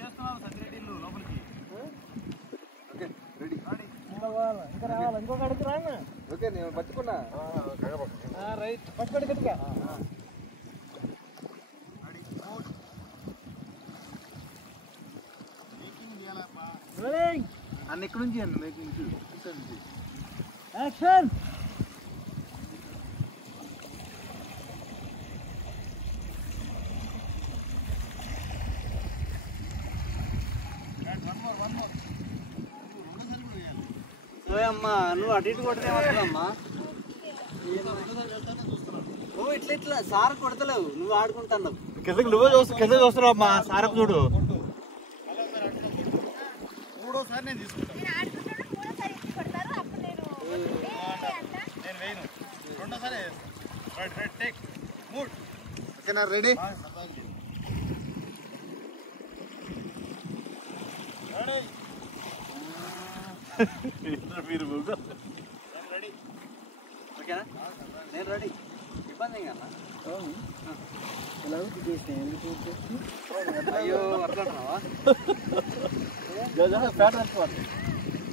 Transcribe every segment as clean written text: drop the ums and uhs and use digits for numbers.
చేస్తున్నావు సత్యరెడ్డి లోపలికి. Okay ready. ఇంకా రావాలి, ఇంకొక అడుగు రానా. ఓకే నేను పట్టుకున్నా. రైట్, పట్టుకోండి గట్టిగా. అన్న ఎక్కడి నుంచి అండి మేకింగ్ యాక్షన్. అమ్మా నువ్వు అటు ఇటు కొడితే వస్తుందమ్మా. నువ్వు ఇట్లా ఇట్లా సార్ కొడతలేవు, నువ్వు ఆడుకుంటున్నావు. కిందకి నువ్వే చూస్తున్నావు అమ్మా. సారకు చూడు. మూడోసారి నేను తీసుకుంటాను. నేను వేయను. రెండోసారి రైట్ టేక్ మూడ్. ఓకేనా రెడీ. మీరు రెడీ. ఓకేనా నేను రెడీ. ఇబ్బంది కన్నా. అయ్యో అట్లా అంటున్నావా? ఫ్యాట్ అనుకోవాలి.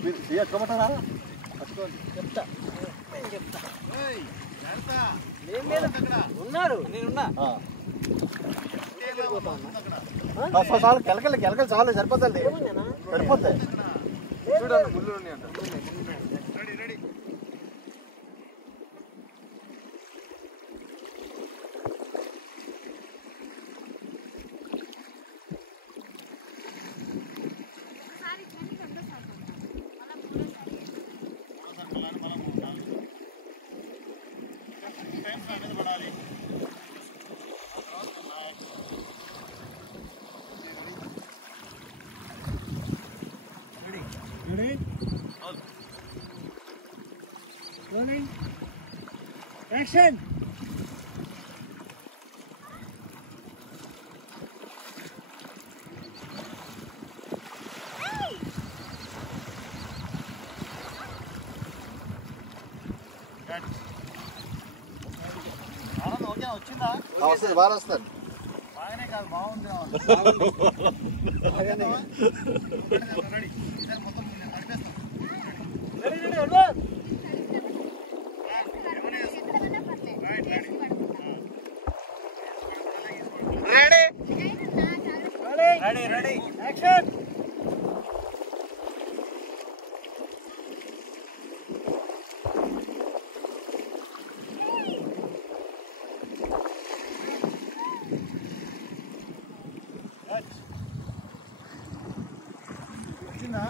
మీరు ఎక్కమంటారా? చెప్తా ఉన్నారు, నేనున్నా. చాలు కెలకలు చాలు, సరిపోతుంది. సరిపోతాయి. చూడండి ముళ్ళు ఉన్నాయంట. Ready? Rolling. Action. వచ్చిందా? వస్తుంది, బాగా వస్తుంది. బాగానే కాదు, బాగుంది. Ready action. వచ్చిందా?